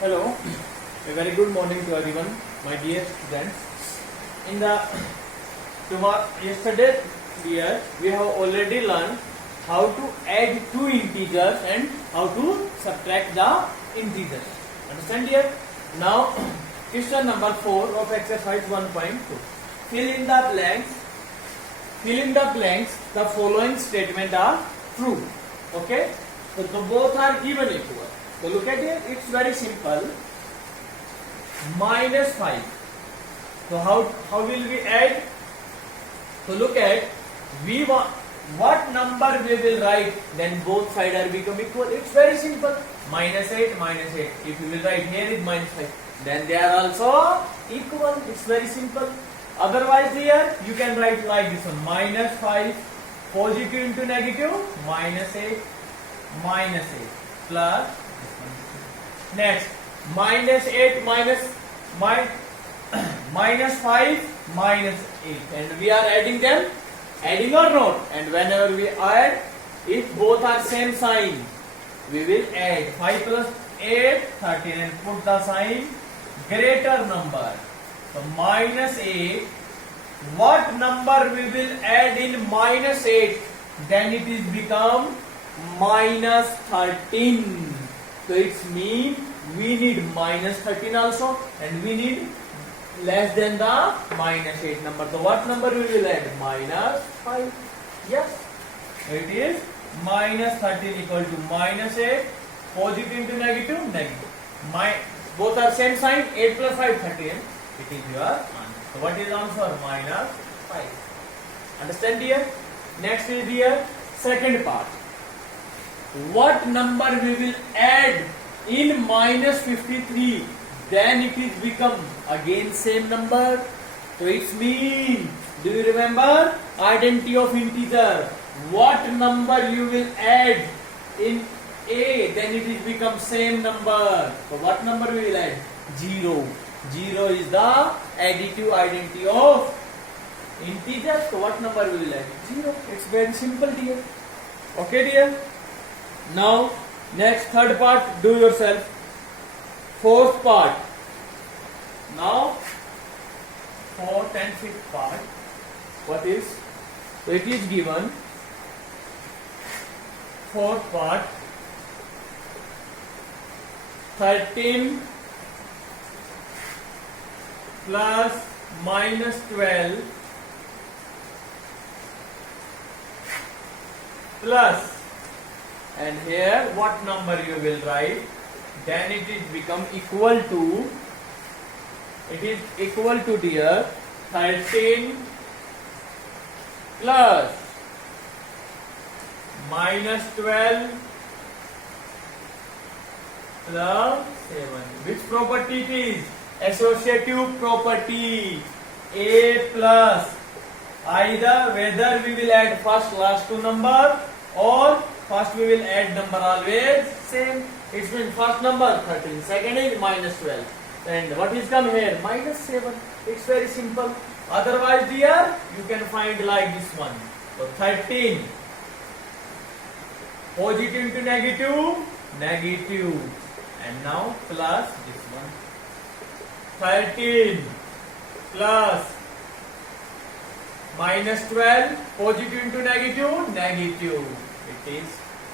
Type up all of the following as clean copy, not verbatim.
Hello, a very good morning to everyone, my dear students. In the yesterday year, we have already learned how to add two integers and how to subtract the integers. Understand here? Now, question number 4 of exercise 1.2. Fill in the blanks. Fill in the blanks. The following statement are true. Okay? So both are given equal. So look at it, it's very simple. Minus 5. So how will we add? So look at, we want what number we will write, then both sides are become equal. It's very simple. Minus 8, minus 8. If you will write here is minus 5, then they are also equal. It's very simple. Otherwise here you can write like this one. Minus 5, positive into negative, minus 8, minus 8 plus. Next, minus 8 minus 5 minus 8, and we are adding them, adding or not? And whenever we add, if both are same sign, we will add 5 plus 8, 13, and put the sign greater number. So minus 8, what number we will add in minus 8? Then it is become minus 13. So it means we need minus 13 also, and we need less than the minus 8 number. So what number we will add? Minus 5. Yes. So it is minus 13 equal to minus 8, positive into negative, negative. Both are same sign, 8 plus 5, 13. It is your answer. So what is answer? Minus 5. Understand here? Next is here, second part. What number we will add in minus 53, then it is become again same number. So it means, do you remember identity of integer? What number you will add in a, then it is become same number. So what number we will add? 0. 0 is the additive identity of integer. So what number we will add? 0. It's very simple, dear. Okay, dear. Now, next third part, do yourself. Fourth part. Now, fourth and fifth part. What is? So it is given. Fourth part. 13 plus minus 12 plus. And here what number you will write, then it is become equal to, it is equal to dear 13 plus minus 12 plus 7. Which property it is? Associative property. A plus, either whether we will add first last two number or first we will add number always same. It means first number 13, second is minus 12, and what is come here? Minus 7. It's very simple. Otherwise dear, you can find like this one. So 13, positive into negative, negative, and now plus this one. 13 plus minus 12, positive into negative, negative. It is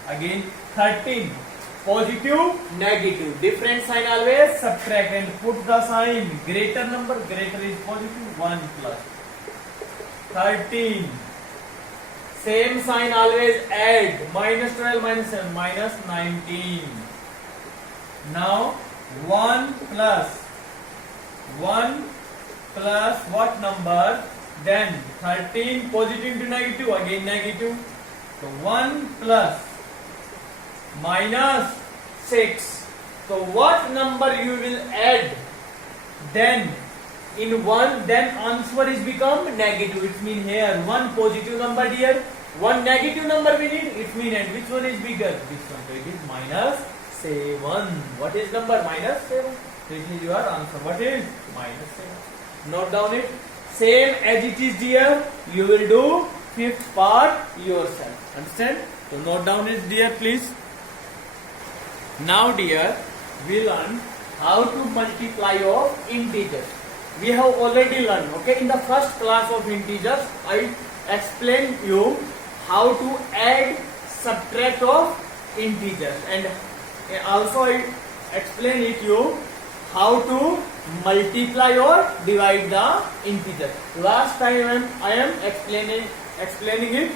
again 13, positive, negative. Different sign always subtract and put the sign greater number. Greater is positive, 1 plus 13. Same sign always add. Minus 12 minus 7, minus 19. Now 1 plus what number? Then 13, positive into negative, again negative. So 1 plus minus 6. So what number you will add? Then in 1, then answer is become negative. It means here 1 positive number here, 1 negative number we need. It means, and which one is bigger? This one. So it is minus 7. What is number? Minus 7. This is your answer. What is? Minus 7. Note down it. Same as it is here, you will do fifth part yourself. Understand? So note down it dear, please. Now dear, we learn how to multiply of integers. We have already learned, okay, in the first class of integers I explained you how to add, subtract of integers, and also I explain it you how to multiply or divide the integer. Last time I am explaining it.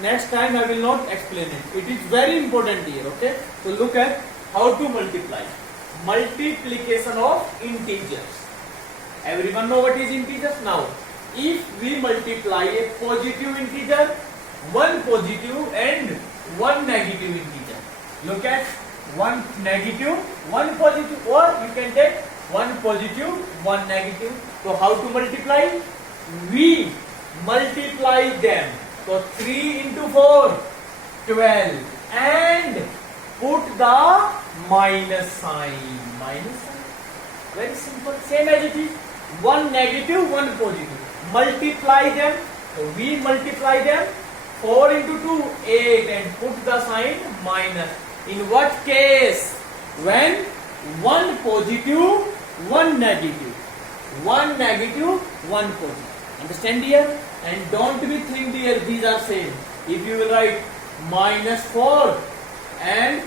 Next time I will not explain it. It is very important here. Okay. So look at how to multiply. Multiplication of integers. Everyone know what is integers now. If we multiply a positive integer, one positive and one negative integer. Look at one negative, one positive, or you can take one positive, one negative. So how to multiply? We multiply them. So 3 into 4, 12, and put the minus sign. Minus sign. Very simple. Same as it is. One negative, one positive. Multiply them. So we multiply them. 4 into 2, 8, and put the sign minus. In what case? When one positive, one negative. One negative, one positive. Understand here? And don't be think here these are same. If you will write minus 4 and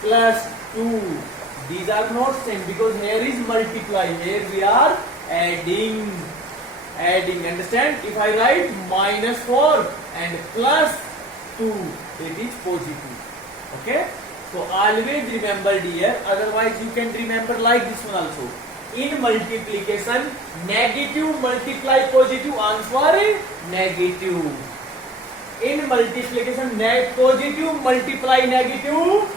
plus 2, these are not same because here is multiply. Here we are adding. Understand? If I write minus 4 and plus 2, it is positive. Okay? So always remember dear, otherwise you can remember like this one also. In multiplication, negative multiply positive, answer is negative. In multiplication, positive multiply negative,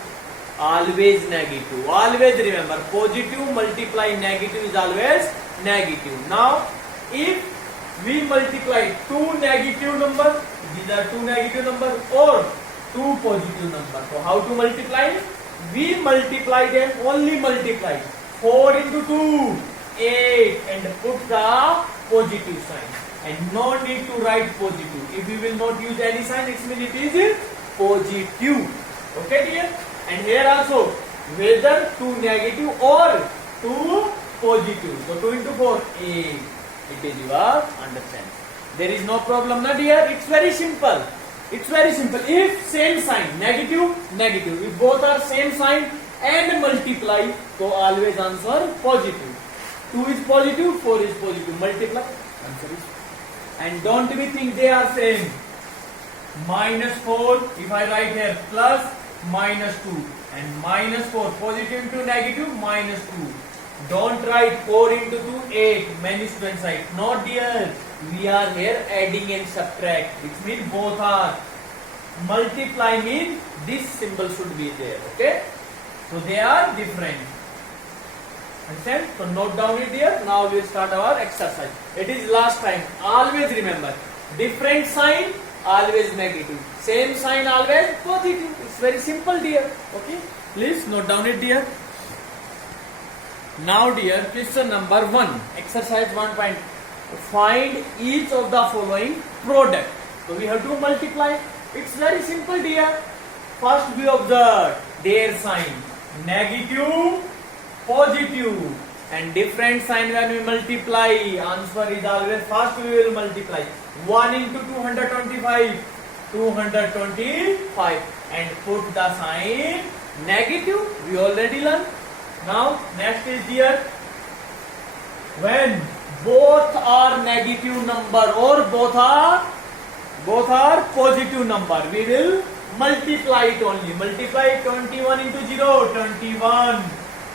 always negative. Always remember, positive multiply negative is always negative. Now, if we multiply two negative numbers, these are two negative numbers, or two positive numbers. So how to multiply? We multiply them, only multiply. 4 into 2, 8, and put the positive sign. And no need to write positive. If you will not use any sign, it means it is positive. Okay dear? And here also, whether 2 negative or 2 positive. So 2 into 4, 8. It is your understand. There is no problem, na dear. It's very simple. It's very simple. If same sign, negative, negative. If both are same sign and multiply, so always answer positive. 2 is positive, 4 is positive. Multiply, answer is. And don't we think they are same. Minus 4, if I write here plus minus 2, and minus 4, positive into negative, minus 2. Don't write 4 into 2, 8. Many students write. Not dear. We are here adding and subtract. It means both are. Multiply means this symbol should be there. Okay? So they are different. Understand? So note down it here. Now we will start our exercise. It is last time. Always remember. Different sign, always negative. Same sign, always positive. It's very simple dear. Okay? Please note down it dear. Now dear, question number 1. Exercise 1. Find each of the following product. So we have to multiply. It's very simple dear. First we observe their sign. Negative, positive, and different sign when we multiply. Answer is always first we will multiply. 1 into 225, 225, and put the sign negative. We already learned. Now next is here. When both are negative number or both are positive number, we will multiply it only. Multiply 21 into 0, 21.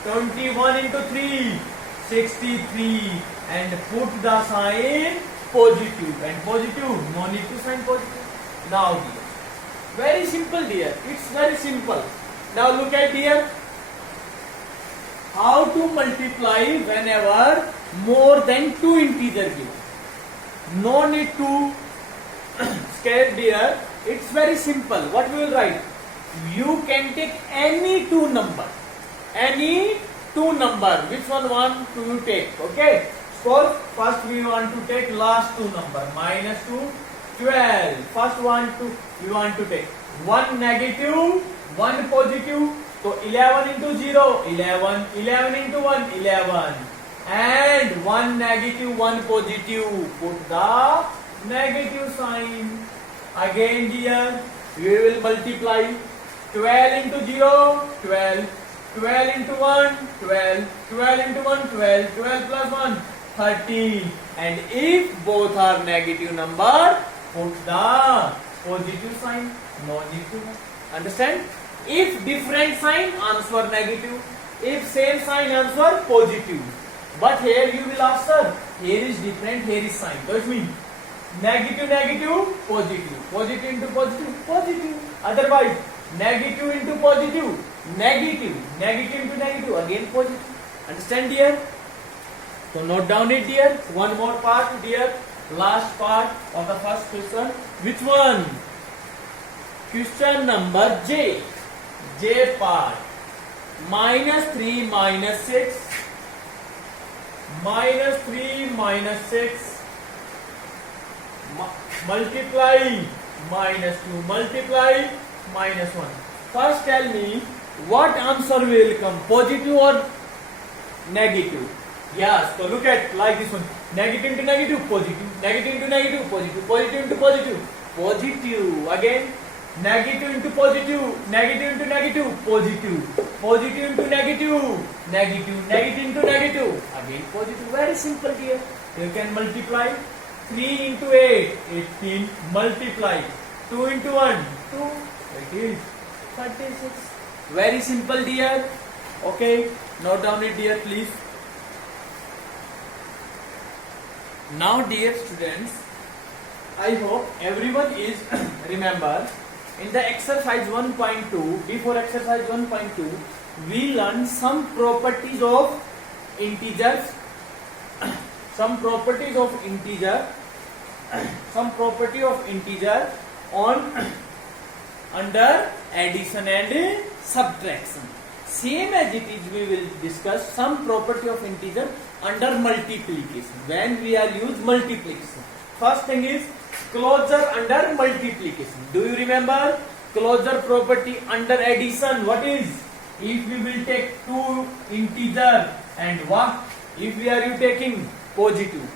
21 into 3, 63. And put the sign positive. And positive, no need to sign positive. Now dear, very simple dear. It's very simple. Now look at here. How to multiply whenever more than 2 integers given. No need to scared dear. It's very simple. What we will write? You can take any 2 number. Any 2 number. Which one want to take? Okay. So first we want to take last 2 number. Minus 2, 12. First we want to take 1 negative, 1 positive, So 11 into 0, 11, 11 into 1, 11. And 1 negative, 1 positive. Put the negative sign. Again here, we will multiply 12 into 0, 12. 12 into 1, 12. 12 into 1, 12. 12 plus 1, 13. And if both are negative number, put the positive sign. No need to. Understand? If different sign, answer negative. If same sign, answer positive. But here you will ask, sir, here is different, here is sign. So it means negative, negative, positive. Positive into positive, positive. Otherwise, negative into positive, negative. Negative into negative, again positive. Understand, dear? So note down it, dear. One more part, dear. Last part of the first question. Which one? Question number J. J part. -3 minus 6. -3 minus 6. Multiply -2. Multiply -1. First tell me what answer will come, positive or negative? Yes, so look at like this one. Negative into negative, positive. Negative into negative, positive. Positive into positive, positive. Again, negative into positive. Negative into negative, positive. Positive into negative, negative. Negative into negative, again positive. Very simple here. You can multiply 3 into 8, 18. Multiply 2 into 1, 2. It is 36. Very simple, dear. Okay, note down it, dear, please. Now, dear students, I hope everyone is remember in the exercise 1.2. Before exercise 1.2, we learned some properties of integers, some properties of integer, some property of integer on under addition and subtraction. Same as it is, we will discuss some property of integer under multiplication when we are use multiplication. First thing is closure under multiplication. Do you remember closure property under addition? What is? If we will take two integer and what? If we are taking positive.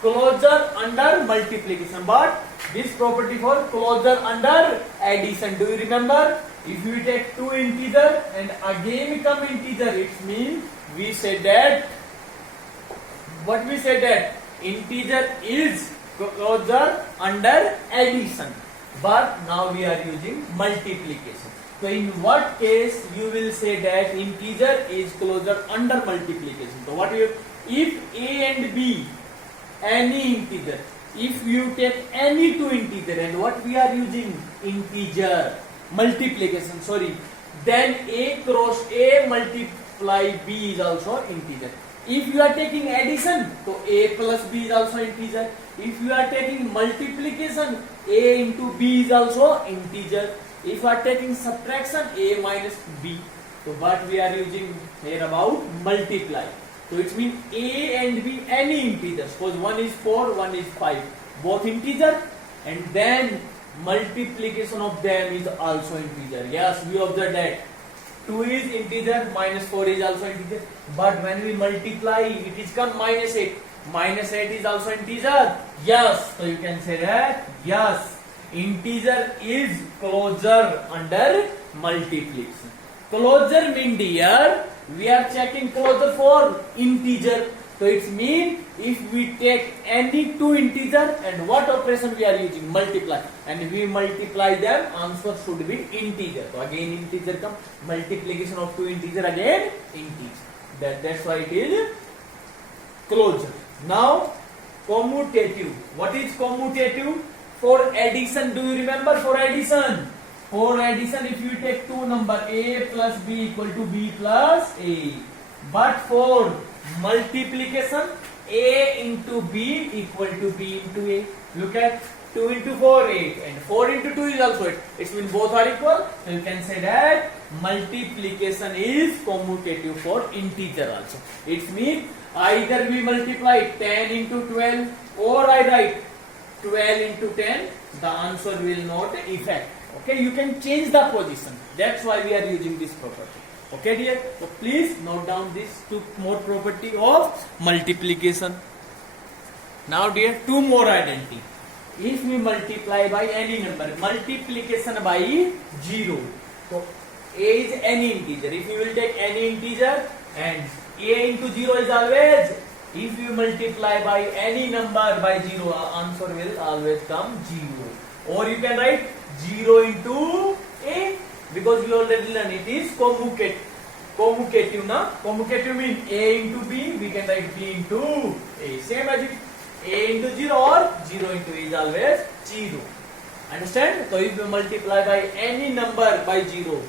Closure under multiplication. But this property for closure under addition. Do you remember? If we take two integer and again come integer, it means we say that what we say that integer is closure under addition. But now we are using multiplication. So in what case you will say that integer is closure under multiplication? So what you, if A and B, any integer, if you take any two integer and what we are using integer multiplication, sorry, then A cross A multiply B is also integer. If you are taking addition, so A plus B is also integer. If you are taking multiplication, A into B is also integer. If you are taking subtraction, A minus B. So but we are using here about multiply. So it means A and B any integer. Suppose one is 4, one is 5. Both integer, and then multiplication of them is also integer. Yes, we observe that 2 is integer, minus 4 is also integer. But when we multiply, it is come minus 8. Minus 8 is also integer. Yes, so you can say that yes, integer is closure under multiplication. Closure mean dear, we are checking closure for integer. So it means if we take any two integer and what operation we are using? Multiply. And we multiply them, answer should be integer. So again integer come, multiplication of two integer again integer. That's why it is closure. Now commutative. What is commutative? For addition, do you remember for addition? For addition, if you take two number A plus B equal to B plus A. But for multiplication, A into B equal to B into A. Look at 2 into 4, 8, and 4 into 2 is also 8. It means both are equal. So you can say that multiplication is commutative for integer also. It means either we multiply 10 into 12 or I write 12 into 10. The answer will not affect. Okay, you can change the position. That's why we are using this property. Okay dear, so please note down these two more property of multiplication. Now dear, two more identity. If we multiply by any number, multiplication by 0, so a is any integer. If you will take any integer and a into 0 is always, if you multiply by any number by 0, answer will always come 0. Or you can write 0 into a, because we already learned it is commutative na. Commutative means a into b, we can write b into a. Same as it, a into 0 or 0 into a is always 0. Understand? So if we multiply by any number by 0,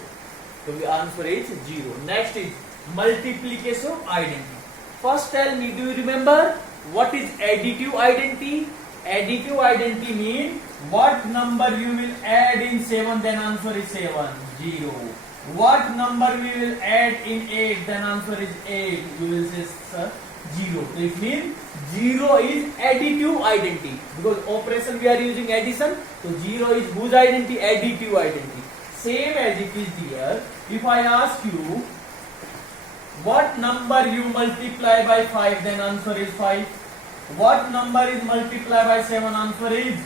so the answer is 0. Next is multiplication identity. First tell me, do you remember what is additive identity? Additive identity means what number you will add in 7, then answer is 7, 0. What number we will add in 8, then answer is 8. You will say, sir, 0. So it means 0 is additive identity. Because operation we are using addition. So 0 is whose identity? Additive identity. Same as it is here. If I ask you, what number you multiply by 5, then answer is 5. What number is multiplied by 7? Answer is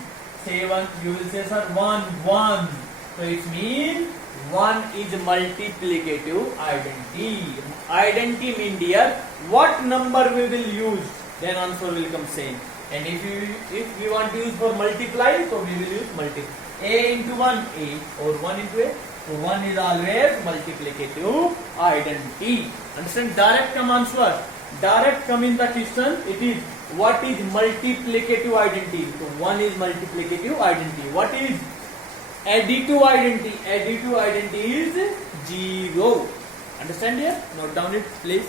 7. You will say, sir, 1, 1. So it means 1 is multiplicative identity. Identity means dear, what number we will use, then answer will come same. And if we want to use for multiply, so we will use multiply. A into 1, A, or 1 into A. So 1 is always multiplicative identity. Understand? Direct come answer. Direct come in the question. It is what is multiplicative identity. So 1 is multiplicative identity. What is additive identity? Additive identity is 0. Understand here? Note down it please.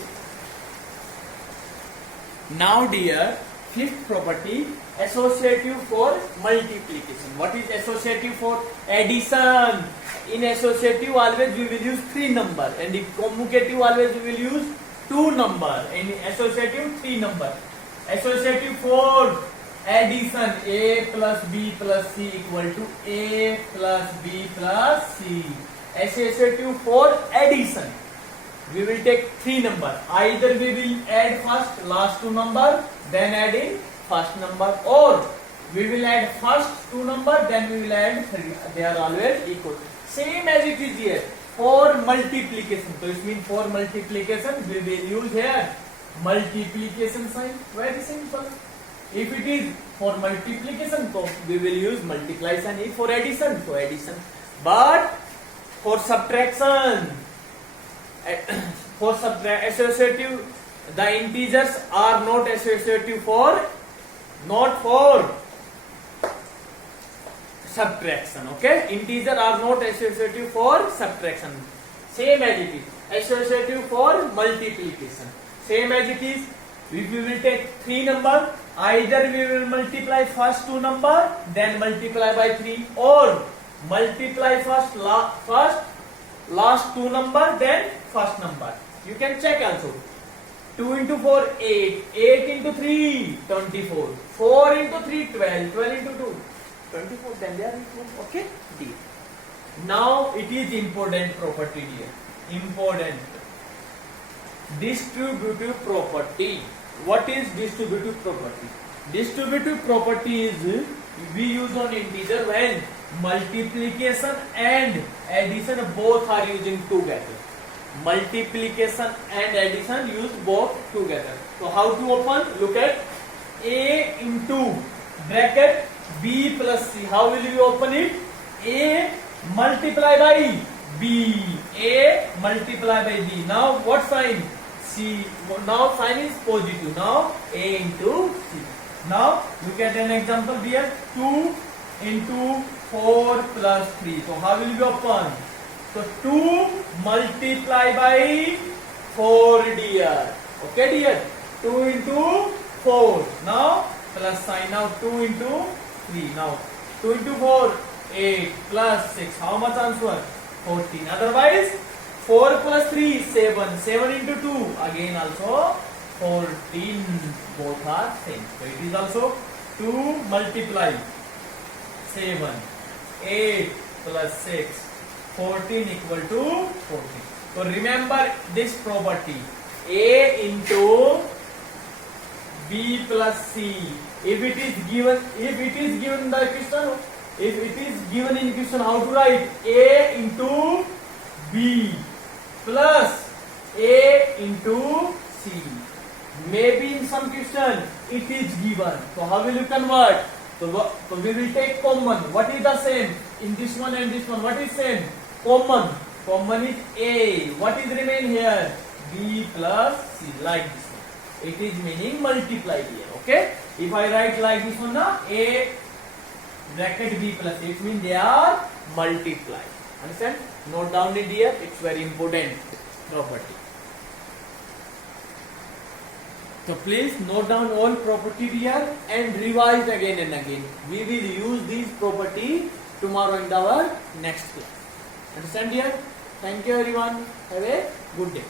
Now dear, fifth property, associative for multiplication. What is associative for addition? In associative always we will use 3 number, and in commutative always we will use 2 number. In associative 3 number. Associative for addition, a plus b plus c equal to a plus b plus c. Associative for addition, we will take 3 number. Either we will add first last 2 number, then add in first number, or we will add first 2 number, then we will add 3. They are always equal. Same as it is here for multiplication. So it means for multiplication we will use here multiplication sign. Very simple. If it is for multiplication, so we will use multiply sign. If for addition, so addition. But for subtraction, associative, the integers are not associative for, not for subtraction. Okay, integer are not associative for subtraction. Same as it is associative for multiplication. Same as it is, if we will take 3 number, either we will multiply first 2 number, then multiply by 3, or multiply first last 2 number, then first number. You can check also. 2 into 4, 8. 8 into 3, 24. 4 into 3, 12. 12 into 2, 24. Then they are equal. Okay? D. Now it is important property here. Important. Distributive property. What is distributive property? Distributive property is we use on integer when multiplication and addition both are using together. Multiplication and addition use both together. So how to open? Look at a into bracket b plus c. How will you open it? A multiply by b. A multiply by b. Now what sign? C. Now sign is positive. Now a into c. Now look at an example here. 2 into 4 plus 3. So how will you open? So 2 multiply by 4 dear. Okay dear. 2 into 4. Now plus sign. Now 2 into 3. Now 2 into 4, 8 plus 6. How much answer? 14. Otherwise 4 plus 3, 7. 7 into 2. Again also 14. Both are same. So it is also 2 multiply 7. 8 plus 6. 14 equal to 14. So remember this property, A into B plus C. If it is given in the question, if it is given in question, how to write? A into B plus A into C. Maybe in some question it is given. So how will you convert? So we will take common. What is the same in this one and this one? What is same? Common. Common is A. What is remain here? B plus C, like this one. It is meaning multiplied here. Okay. If I write like this one, na, A bracket B plus C, it means they are multiplied. Understand? Note down it here. It's very important property. So please note down all property here and revise again and again. We will use these property tomorrow in our next class. Understand here? Thank you everyone. Have a good day.